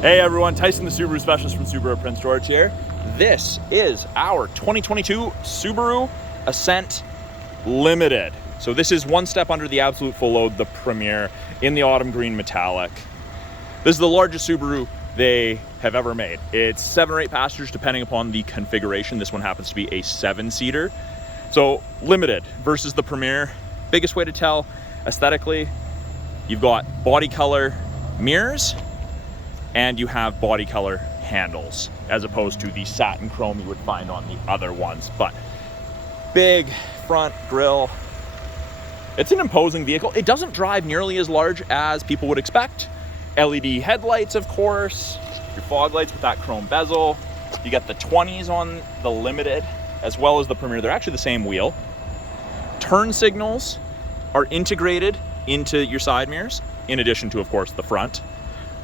Hey everyone, Tyson the Subaru Specialist from Subaru Print Storage here. This is our 2022 Subaru Ascent Limited. So this is one step under the absolute full load, the Premier, in the autumn green metallic. This is the largest Subaru they have ever made. It's 7 or 8 passengers depending upon the configuration. This one happens to be a 7-seater. So limited versus the Premier. Biggest way to tell aesthetically, you've got body color mirrors and you have body color handles as opposed to the satin chrome you would find on the other ones. But big front grille. It's an imposing vehicle. It doesn't drive nearly as large as people would expect. LED headlights, of course, your fog lights with that chrome bezel. You got the 20s on the Limited as well as the Premier. They're actually the same wheel. Turn signals are integrated into your side mirrors, in addition to, of course, the front.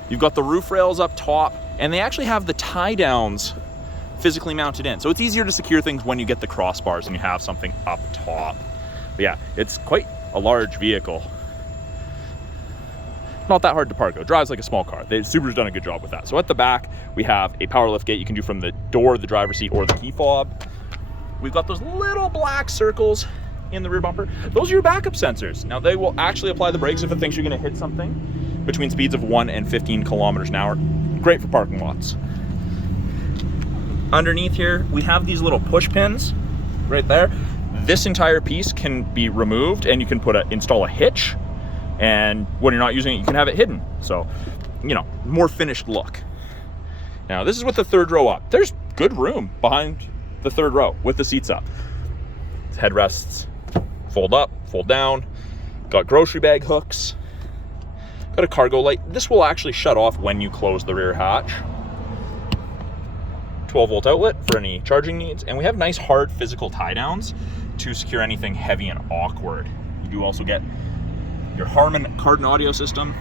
You've got the roof rails up top, and they actually have the tie downs physically mounted in. So it's easier to secure things when you get the crossbars and you have something up top. But yeah, it's quite a large vehicle. Not that hard to park. It drives like a small car. Subaru's done a good job with that. So at the back, we have a power lift gate you can do from the door, the driver's seat, or the key fob. We've got those little black circles in the rear bumper. Those are your backup sensors. Now they will actually apply the brakes if it thinks you're gonna hit something between speeds of 1 and 15 kilometers an hour. Great for parking lots. Underneath here, we have these little push pins right there. This entire piece can be removed and you can install a hitch, and when you're not using it, you can have it hidden. So, you know, more finished look. Now, this is with the third row up. There's good room behind the third row with the seats up. Headrests fold up, fold down. Got grocery bag hooks. Got a cargo light. This will actually shut off when you close the rear hatch. 12-volt outlet for any charging needs. And we have nice hard physical tie downs to secure anything heavy and awkward. You do also get your Harman Kardon audio system.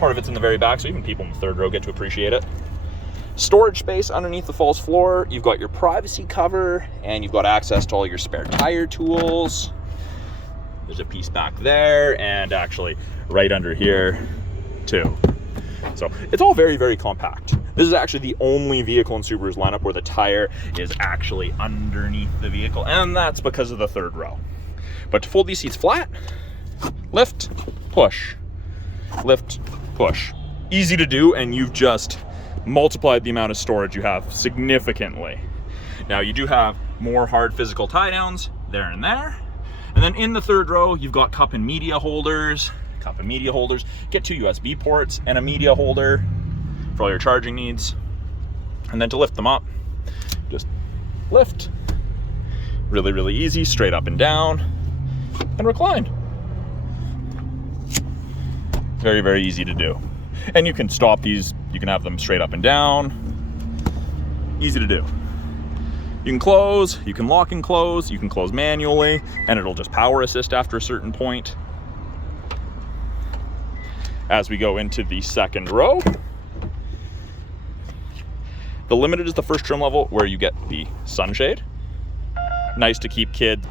Part of it's in the very back, so even people in the third row get to appreciate it. Storage space underneath the false floor. You've got your privacy cover, and you've got access to all your spare tire tools. There's a piece back there, and actually right under here too. So it's all very, very compact. This is actually the only vehicle in Subaru's lineup where the tire is actually underneath the vehicle, and that's because of the third row. But to fold these seats flat, lift, push, lift, push. Easy to do, and you've just multiplied the amount of storage you have significantly. Now you do have more hard physical tie downs there and there. And then in the third row, you've got cup and media holders. Get 2 USB ports and a media holder for all your charging needs. And then to lift them up, just lift. Really, really easy, straight up and down, and recline. Very, very easy to do. And you can stop these, you can have them straight up and down. Easy to do. You can close, you can lock and close, you can close manually, and it'll just power assist after a certain point. As we go into the second row, the Limited is the first trim level where you get the sunshade. Nice to keep kids.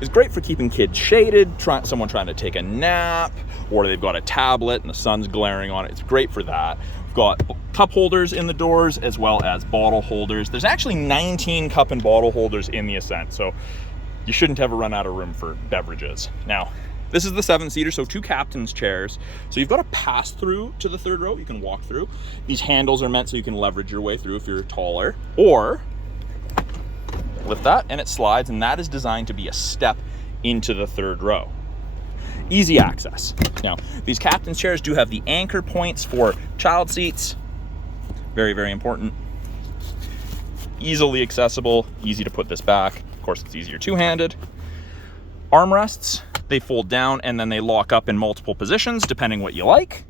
It's great for keeping kids shaded, someone trying to take a nap, or they've got a tablet and the sun's glaring on it. It's great for that. We've got cup holders in the doors as well as bottle holders. There's actually 19 cup and bottle holders in the Ascent, so you shouldn't ever run out of room for beverages. Now, this is the 7-seater, so 2 captain's chairs. So you've got a pass through to the third row. You can walk through. These handles are meant so you can leverage your way through if you're taller, or lift that and it slides, and that is designed to be a step into the third row. Easy access. Now, these captain's chairs do have the anchor points for child seats. Very, very important. Easily accessible, easy to put this back. Of course, it's easier two-handed. Armrests, they fold down and then they lock up in multiple positions, depending what you like.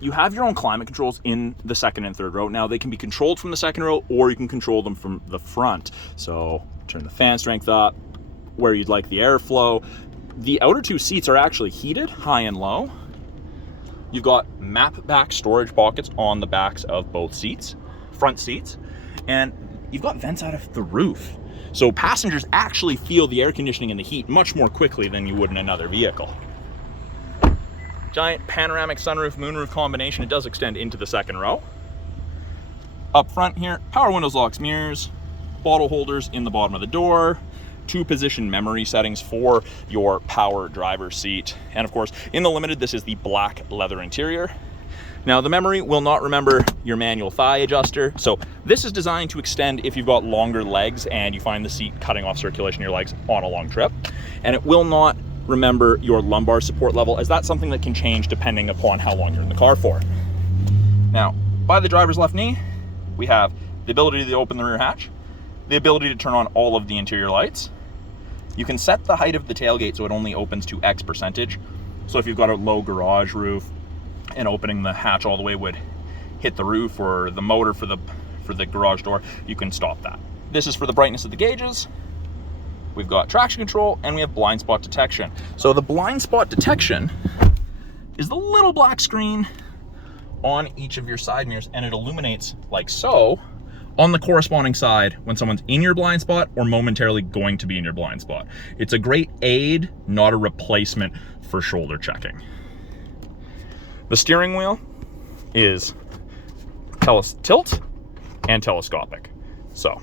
You have your own climate controls in the second and third row. Now, they can be controlled from the second row, or you can control them from the front. So turn the fan strength up, where you'd like the airflow. The outer 2 seats are actually heated, high and low. You've got map back storage pockets on the backs of both seats, front seats, and you've got vents out of the roof. So passengers actually feel the air conditioning and the heat much more quickly than you would in another vehicle. giant panoramic sunroof, moonroof combination. It does extend into the second row. Up front here, power windows, locks, mirrors, bottle holders in the bottom of the door, 2 position memory settings for your power driver's seat. And of course, in the Limited, this is the black leather interior. Now, the memory will not remember your manual thigh adjuster. So this is designed to extend if you've got longer legs and you find the seat cutting off circulation in your legs on a long trip. And it will not remember your lumbar support level, as that's something that can change depending upon how long you're in the car for. Now, by the driver's left knee, we have the ability to open the rear hatch, the ability to turn on all of the interior lights. You can set the height of the tailgate so it only opens to X percentage. So if you've got a low garage roof and opening the hatch all the way would hit the roof or the motor for the garage door, you can stop that. This is for the brightness of the gauges. We've got traction control and we have blind spot detection. So the blind spot detection is the little black screen on each of your side mirrors, and it illuminates like so on the corresponding side when someone's in your blind spot or momentarily going to be in your blind spot. It's a great aid, not a replacement for shoulder checking. The steering wheel is tilt and telescopic. So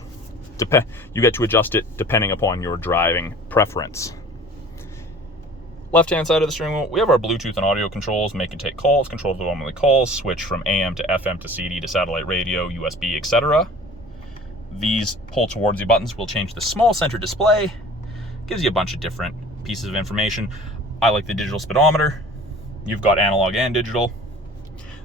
you get to adjust it depending upon your driving preference. Left-hand side of the steering wheel, we have our Bluetooth and audio controls, make and take calls, control the only calls, switch from AM to FM to CD to satellite radio, USB, etc. These pull towards you buttons will change the small center display, gives you a bunch of different pieces of information. I like the digital speedometer. You've got analog and digital.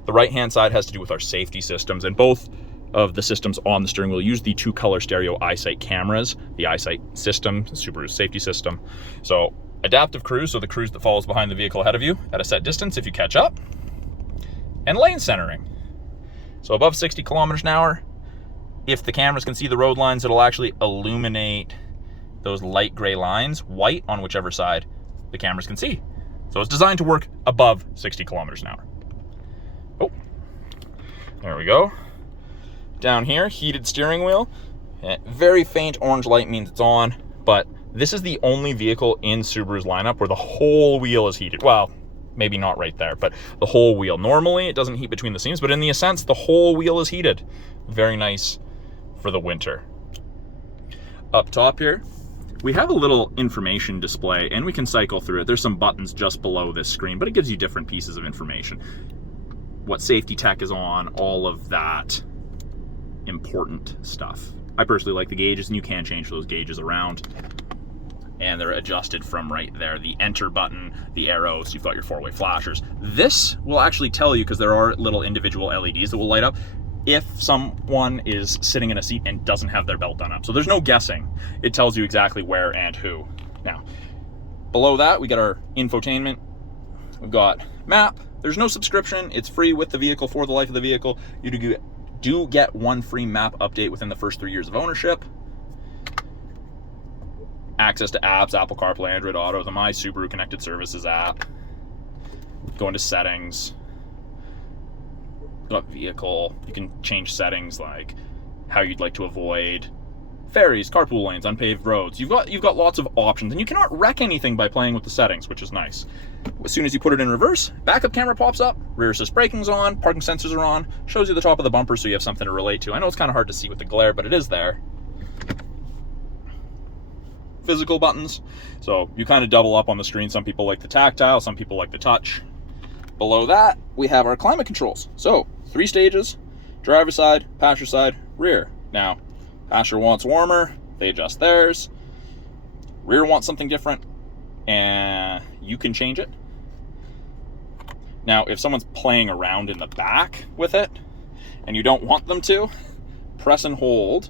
The right-hand side has to do with our safety systems, and both of the systems on the steering wheel use the 2-color stereo Eyesight cameras, the Eyesight system, Subaru's safety system. So adaptive cruise, so the cruise that follows behind the vehicle ahead of you at a set distance if you catch up. And lane centering. So above 60 kilometers an hour, if the cameras can see the road lines, it'll actually illuminate those light gray lines, white on whichever side the cameras can see. So it's designed to work above 60 kilometers an hour. Oh, there we go. Down here, heated steering wheel. Very faint orange light means it's on, but this is the only vehicle in Subaru's lineup where the whole wheel is heated. Well, maybe not right there, but the whole wheel. Normally, it doesn't heat between the seams, but in the Ascent, the whole wheel is heated. Very nice for the winter. Up top here, we have a little information display, and we can cycle through it. There's some buttons just below this screen, but it gives you different pieces of information. What safety tech is on, all of that important stuff. I personally like the gauges, and you can change those gauges around. And they're adjusted from right there. The enter button, the arrows, you've got your 4-way flashers. This will actually tell you, because there are little individual LEDs that will light up, if someone is sitting in a seat and doesn't have their belt done up. So there's no guessing. It tells you exactly where and who. Now, below that, we got our infotainment. We've got map. There's no subscription. It's free with the vehicle for the life of the vehicle. You do get 1 free map update within the first 3 years of ownership. Access to apps, Apple CarPlay, Android Auto, the My Subaru Connected Services app. Go into settings. Got vehicle. You can change settings like how you'd like to avoid ferries, carpool lanes, unpaved roads. You've got lots of options, and you cannot wreck anything by playing with the settings, which is nice. As soon as you put it in reverse, backup camera pops up, rear assist braking's on, parking sensors are on, shows you the top of the bumper so you have something to relate to. I know it's kind of hard to see with the glare, but it is there. Physical buttons, so you kind of double up on the screen. Some people like the tactile, some people like the touch. Below that, we have our climate controls. So 3 stages: driver side, passenger side, rear. Now, passenger wants warmer, they adjust theirs. Rear wants something different, and you can change it. Now, if someone's playing around in the back with it and you don't want them to, press and hold.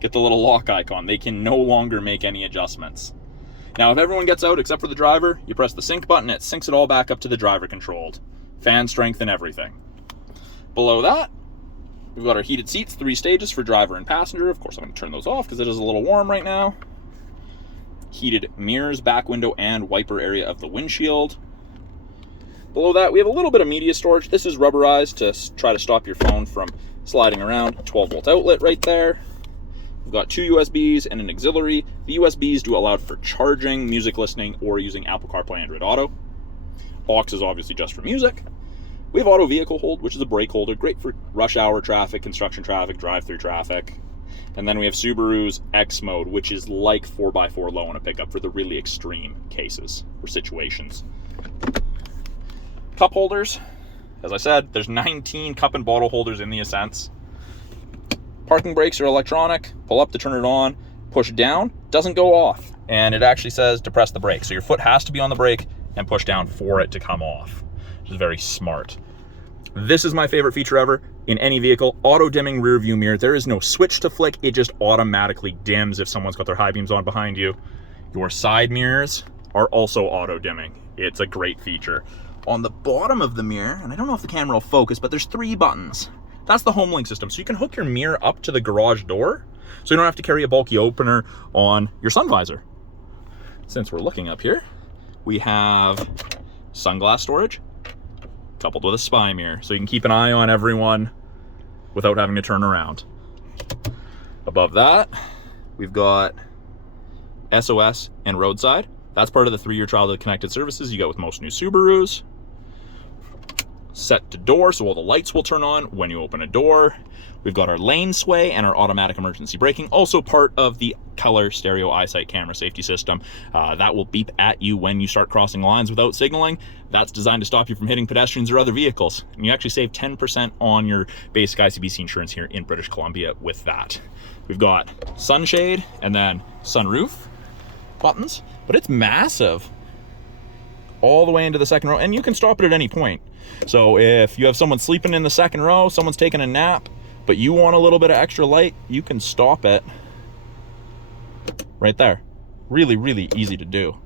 Get the little lock icon. They can no longer make any adjustments. Now, if everyone gets out except for the driver, you press the sync button, it syncs it all back up to the driver controlled. Fan strength and everything. Below that, we've got our heated seats, 3 stages for driver and passenger. Of course, I'm going to turn those off because it is a little warm right now. Heated mirrors, back window, and wiper area of the windshield. Below that, we have a little bit of media storage. This is rubberized to try to stop your phone from sliding around. A 12-volt outlet right there. We've got 2 USBs and an auxiliary. The USBs do allow for charging, music listening, or using Apple CarPlay, Android Auto. Aux is obviously just for music. We have auto vehicle hold, which is a brake holder, great for rush hour traffic, construction traffic, drive-through traffic. And then we have Subaru's X mode, which is like 4x4 low on a pickup for the really extreme cases or situations. Cup holders, as I said, there's 19 cup and bottle holders in the Ascents. Parking brakes are electronic. Pull up to turn it on, push down, doesn't go off. And it actually says to press the brake. So your foot has to be on the brake and push down for it to come off, which is very smart. This is my favorite feature ever in any vehicle, auto dimming rear view mirror. There is no switch to flick, it just automatically dims if someone's got their high beams on behind you. Your side mirrors are also auto dimming. It's a great feature. On the bottom of the mirror, and I don't know if the camera will focus, but there's 3 buttons. That's the home link system. So you can hook your mirror up to the garage door, so you don't have to carry a bulky opener on your sun visor. Since we're looking up here, we have sunglass storage, coupled with a spy mirror, so you can keep an eye on everyone without having to turn around. Above that, we've got SOS and roadside. That's part of the 3-year trial to the connected services you get with most new Subarus. Set to door, so all the lights will turn on when you open a door. We've got our lane sway and our automatic emergency braking, also part of the color stereo Eyesight camera safety system. That will beep at you when you start crossing lines without signaling. That's designed to stop you from hitting pedestrians or other vehicles. And you actually save 10% on your basic ICBC insurance here in British Columbia with that. We've got sunshade and then sunroof buttons, but it's massive all the way into the second row, and you can stop it at any point. So if you have someone sleeping in the second row, someone's taking a nap, but you want a little bit of extra light, you can stop it right there. Really, really easy to do.